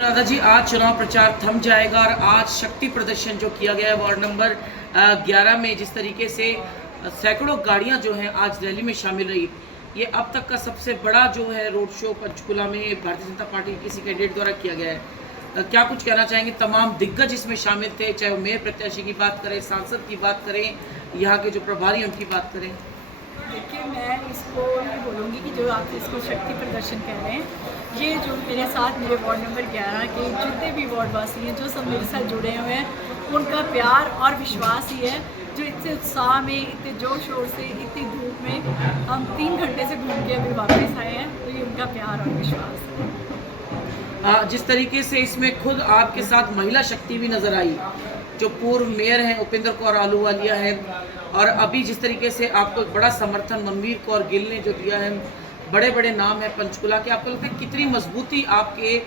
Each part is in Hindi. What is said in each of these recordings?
दादा जी, आज चुनाव प्रचार थम जाएगा और आज शक्ति प्रदर्शन जो किया गया है वार्ड नंबर 11 में, जिस तरीके से सैकड़ों गाड़ियां जो हैं आज रैली में शामिल रही, ये अब तक का सबसे बड़ा जो है रोड शो पंचकुला में भारतीय जनता पार्टी के किसी कैंडिडेट द्वारा किया गया है। क्या कुछ कहना चाहेंगे? तमाम दिग्गज इसमें शामिल थे, चाहे वो मेयर प्रत्याशी की बात करें, सांसद की बात करें, यहाँ के जो प्रभारी उनकी बात करें। देखिए, मैं इसको ये बोलूँगी कि जो आप इसको शक्ति प्रदर्शन कह रहे हैं, ये जो मेरे साथ मेरे वार्ड नंबर 11 के जितने भी वार्डवासी हैं, जो सब मेरे साथ जुड़े हुए हैं, उनका प्यार और विश्वास ही है जो इतने उत्साह में, इतने जोर शोर से, इतनी धूप में हम 3 घंटे से घूम के अभी वापस आए हैं, तो ये उनका प्यार और विश्वास है। जिस तरीके से इसमें खुद आपके साथ महिला शक्ति भी नजर आई, जो पूर्व मेयर हैं उपेंद्र कौर आहलूवालिया है, और अभी जिस तरीके से आपको एक बड़ा समर्थन मनवीर कौर गिल ने जो दिया है, बड़े बड़े नाम है पंचकुला के, आपको लगता है कितनी मजबूती आपके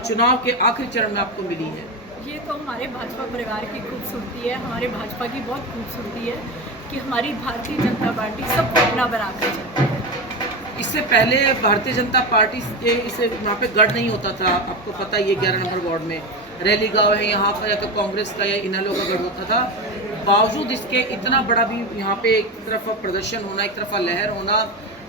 चुनाव के आखिरी चरण में आपको मिली है? ये तो हमारे भाजपा परिवार की खूबसूरती है, हमारे भाजपा की बहुत खूबसूरती है कि हमारी भारतीय जनता पार्टी सबको अपना बनाकर चलती है। इससे पहले भारतीय जनता पार्टी के इसे यहाँ पे गढ़ नहीं होता था, आपको पता ही है। 11 नंबर वार्ड में रैली गांव है, यहाँ पर या तो कांग्रेस का या इनेलो का गढ़ होता था। बावजूद इसके इतना बड़ा भी यहाँ पे एक तरफा प्रदर्शन होना, एक तरफा लहर होना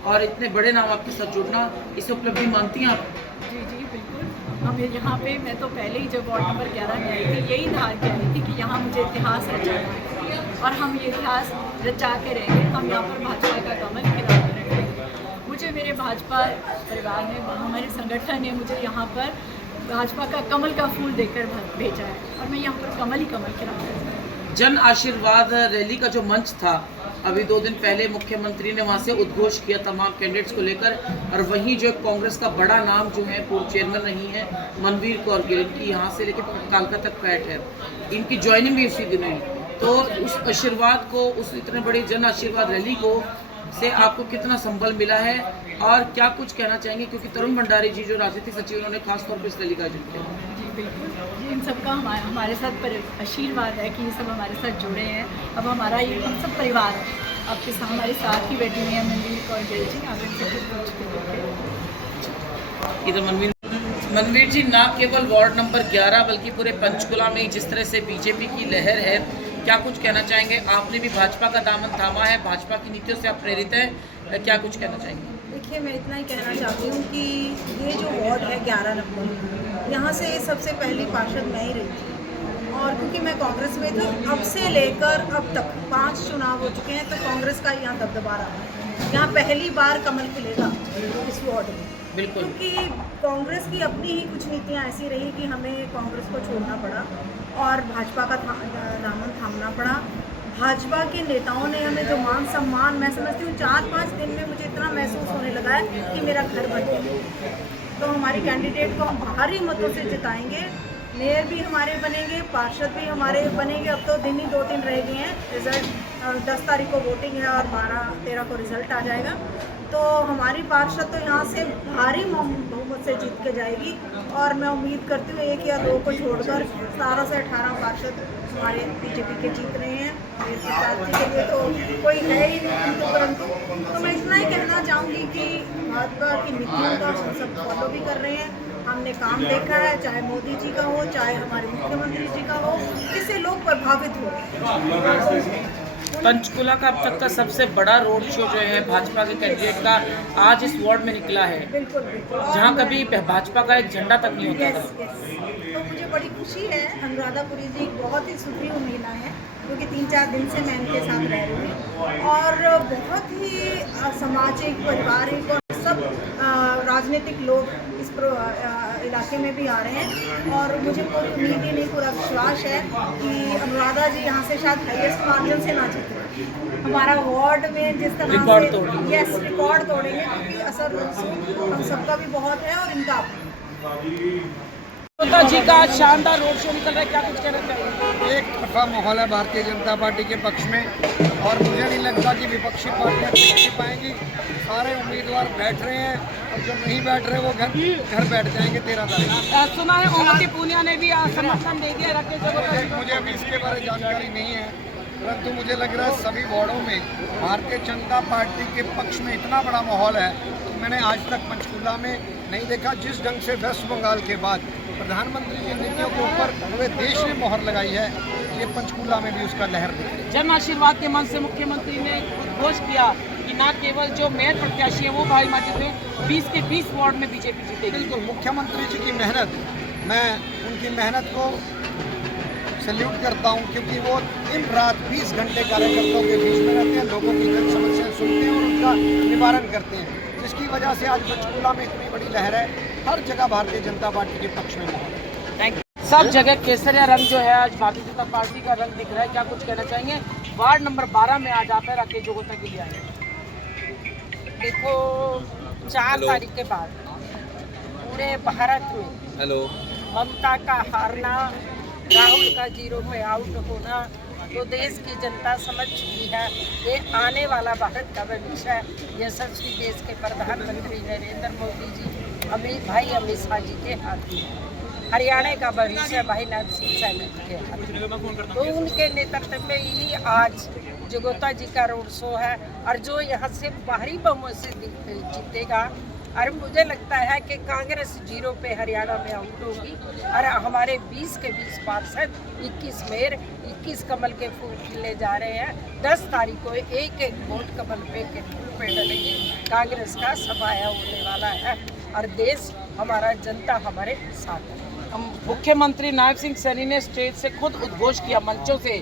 और इतने बड़े नाम आपके साथ जुड़ना, इसे उपलब्धि मानती हैं आप? जी जी बिल्कुल। हम यहाँ पे, मैं तो पहले ही जब वार्ड नंबर 11 में आई थी, यही धार के आई थी कि यहाँ मुझे इतिहास रचाना है और हम ये इतिहास रचा के रहेंगे। हम यहाँ पर भाजपा का कमल खिला के रहेंगे। मुझे मेरे भाजपा परिवार ने, हमारे संगठन ने मुझे यहाँ पर भाजपा का कमल का फूल देकर भेजा है और मैं यहाँ पर कमल ही कमल खिला रही हूँ। जन आशीर्वाद रैली का जो मंच था, अभी 2 दिन पहले मुख्यमंत्री ने वहाँ से उद्घोष किया तमाम कैंडिडेट्स को लेकर, और वहीं जो कांग्रेस का बड़ा नाम जो है पूर्व चेयरमैन रही है मनवीर कौर गिल, इनकी यहाँ से लेकर कालका तक पैठ है, इनकी ज्वाइनिंग भी उसी दिन हुई। तो उस आशीर्वाद को, उस इतने बड़ी जन आशीर्वाद रैली को से आपको कितना संबल मिला है और क्या कुछ कहना चाहेंगे? क्योंकि तरुण भंडारी जी जो राजनीतिक सचिव, उन्होंने खासतौर पर इस रैली का आयोजन किया। जी बिल्कुल, इन सब का हमारे साथ आशीर्वाद है कि ये सब हमारे साथ जुड़े हैं। अब हमारा ये हम सब परिवार है, आपके साथ हमारे साथ ही बैठी हुई हैं मनवीर कौर गिल जी। आप इनसे कुछ पूछ के देखिए। इधर मनवीर जी, ना केवल वार्ड नंबर 11 बल्कि पूरे पंचकुला में जिस तरह से बीजेपी की लहर है, क्या कुछ कहना चाहेंगे? आपने भी भाजपा का दामन थामा है, भाजपा की नीतियों से आप प्रेरित हैं, क्या कुछ कहना चाहेंगे? देखिए, मैं इतना ही कहना चाहती हूँ कि ये जो वार्ड है 11 नंबर, यहाँ से सबसे पहली पार्षद मैं ही रही थी, और क्योंकि मैं कांग्रेस में थी, अब से लेकर अब तक 5 चुनाव हो चुके हैं, तो कांग्रेस का यहाँ दबदबा रहा है। यहाँ पहली बार कमल खिलेगा इस वार्ड में, बिल्कुल। क्योंकि कांग्रेस की अपनी ही कुछ नीतियाँ ऐसी रही कि हमें कांग्रेस को छोड़ना पड़ा और भाजपा का दामन थामना पड़ा। भाजपा के नेताओं ने हमें जो मान सम्मान, मैं समझती हूँ 4-5 दिन में मुझे इतना महसूस होने लगा है कि मेरा घर बन गया। तो हमारी कैंडिडेट को हम भारी मतों से जिताएंगे, मेयर भी हमारे बनेंगे, पार्षद भी हमारे बनेंगे। अब तो दिन ही 2-3 रह गए हैं, रिजल्ट 10 तारीख को वोटिंग है और 12-13 को रिजल्ट आ जाएगा। तो हमारी पार्षद तो यहाँ से भारी बहुमत से जीत के जाएगी, और मैं उम्मीद करती हूँ 1 या 2 को छोड़कर 17 से 18 पार्षद हमारे बीजेपी के जीत रहे हैं। मेयर प्रत्याशी के लिए तो कोई है ही नहीं, परंतु तो मैं इतना ही कहना चाहूँगी कि भाजपा की नीतियों का हम सब फॉलो भी कर रहे हैं। हमने काम देखा है, चाहे मोदी जी का हो, चाहे हमारे मुख्यमंत्री जी का हो, इससे लोग प्रभावित हो रहे हैं। पंचकुला का अब तक का सबसे बड़ा रोड शो जो है भाजपा के कैंडिडेट का आज इस वार्ड में निकला है, बिल्कुल बिल्कुल, जहाँ कभी भाजपा का एक झंडा तक नहीं होता था। तो मुझे बड़ी खुशी है। अनुराधापुरी जी एक बहुत ही सुप्रीम महिला है, क्योंकि 3-4 दिन से मैं इनके साथ रह रही हूँ, और बहुत ही सामाजिक, पारिवारिक और सब राजनीतिक लोग इस इलाके में भी आ रहे हैं, और मुझे पूरी उम्मीद ही नहीं, पूरा विश्वास है कि अनुराधा जी यहाँ से शायद हाईएस्ट मार्जिन से ना जीते। हमारा वार्ड में जिस तरह से रिकॉर्ड तोड़ेंगे, क्योंकि असर हम सबका भी बहुत है और इनका जी का शानदार रोड शो निकल रहा है, क्या कुछ कहना चाहिए? एक तरफा माहौल है भारतीय जनता पार्टी के पक्ष में, और मुझे नहीं लगता कि विपक्षी पार्टियां टिक नहीं पाएंगी। सारे उम्मीदवार बैठ रहे हैं, और जो नहीं बैठ रहे वो घर बैठ जाएंगे 13 तारीख। सुना है ओमती पूनिया ने भी समर्थन दे दिया राकेश। मुझे अभी इसके बारे में जानकारी नहीं है, परंतु मुझे लग रहा है सभी वार्डों में भारतीय जनता पार्टी के पक्ष में इतना बड़ा माहौल है। तो मैंने आज तक पंचकुला में नहीं देखा जिस ढंग से वेस्ट बंगाल के बाद प्रधानमंत्री की नीतियों के ऊपर पूरे देश ने मोहर लगाई है, ये पंचकूला में भी उसका लहर दिख रही है। जन आशीर्वाद के मंच से मुख्यमंत्री ने उद्घोष किया कि न केवल जो मेयर प्रत्याशी है वो भारी मार्जिन में 20 के 20 वार्ड में बीजेपी जीतेगी। बिल्कुल, मुख्यमंत्री जी की मेहनत, मैं उनकी मेहनत को सैल्यूट करता हूं, क्योंकि वो दिन रात 20 घंटे कार्यकर्ताओं के बीच में रहते हैं, लोगों की जन समस्याएं सुनते हैं और उनका निवारण करते हैं, जिसकी वजह से आज पंचकूला में इतनी बड़ी लहर है। हर जगह भारतीय जनता पार्टी के पक्ष में माहौल है। Thank you. सब जगह केसरिया रंग जो है आज भारतीय जनता पार्टी का रंग दिख रहा है, क्या कुछ कहना चाहेंगे? वार्ड नंबर 12 में आज आप राकेश जोगोता के लिए आए। देखो 4 तारीख के बाद पूरे भारत में ममता का हारना, राहुल का 0 पे आउट होना तो देश की जनता समझ चुकी है। ये आने वाला भारत का भविष्य है। यशस्वी देश के प्रधानमंत्री नरेंद्र मोदी जी, अमित शाह जी के हाथ में। हरियाणा का भविष्य भाई नरसिंह सैनी जी के हाथ में। तो उनके नेतृत्व में ही आज जोगोता जी का रोड शो है, और जो यहाँ से बाहरी बहुमत से जीतेगा। और मुझे लगता है कि कांग्रेस 0 पे हरियाणा में आउट होगी, और हमारे 20 के 20 पार्षद, 21 मेयर, 21 कमल के फूल खिले जा रहे हैं। 10 तारीख को एक वोट कमल पे डलेगी। कांग्रेस का सफाया होने वाला है, और देश हमारा, जनता हमारे साथ है। मुख्यमंत्री नायब सिंह सैनी ने स्टेज से खुद उद्घोष किया मंचों से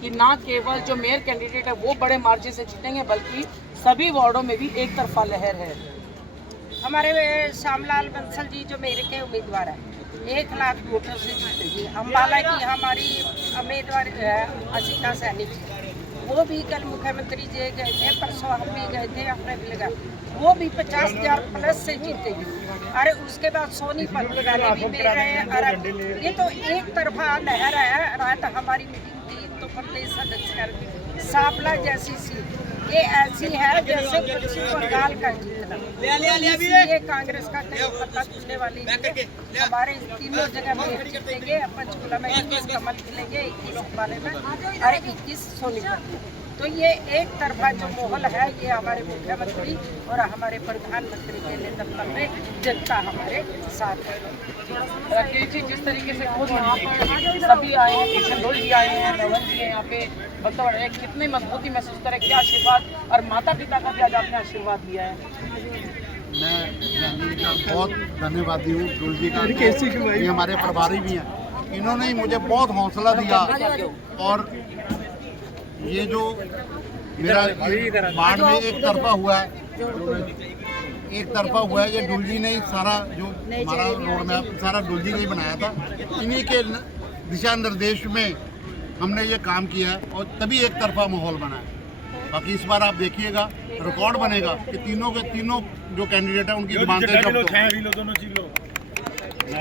कि ना केवल जो मेयर कैंडिडेट है वो बड़े मार्जिन से जीतेंगे, बल्कि सभी वार्डों में भी एक तरफा लहर है। हमारे श्यामलाल बंसल जी जो मेरे के उम्मीदवार है, 1 लाख वोटों से जीतेगी। अम्बाला की हमारी उम्मीदवार असीता सैनी जी, वो भी कल मुख्यमंत्री जी गए थे, परसों हम भी गए थे अपने विलेगा, वो भी 50,000 प्लस से जीतेगी। अरे उसके बाद सोनीपत वाले भी मिल रहे हैं। अरे ये तो एक तरफा लहर है। रात हमारी मीटिंग थी तो प्रदेश अध्यक्ष सापला जैसी सीट ये ऐसी है जैसे पश्चिम बंगाल का जीतना। ये कांग्रेस का कहीं पता खुलने वाली है। हमारे तीनों जगह में जीतेंगे। पंचकुला में 21 कमल खिलेंगे, 21 अम्बाले में और 21 सोनीपत में। तो ये एक तरफा जो माहौल है, ये हमारे मुख्यमंत्री और हमारे प्रधानमंत्री के नेतृत्व में जनता हमारे साथ है। राकेश जी, जिस तरीके से खुद यहाँ पर सभी आए हैं, किशन गोयल जी आए हैं, नवन जी हैं यहाँ पे, बतौर है, कितनी मजबूती महसूस करें, क्या आशीर्वाद, और माता पिता का भी आज आपने आशीर्वाद दिया है। मैं बहुत धन्यवादी हूँ डोल जी का, ये हमारे प्रभारी भी हैं। इन्होंने ही मुझे बहुत हौसला दिया, और ये जो मेरा बाढ़ में एक तरफा हुआ है, ये डुलजी ने ही सारा जो हमारा रोड मैप सारा डुलजी ने ही बनाया था। इन्हीं के दिशा निर्देश में हमने ये काम किया है, और तभी एक तरफा माहौल बना है। बाकी इस बार आप देखिएगा, रिकॉर्ड बनेगा कि तीनों जो कैंडिडेट हैं उनकी जमानतें जब्त हो।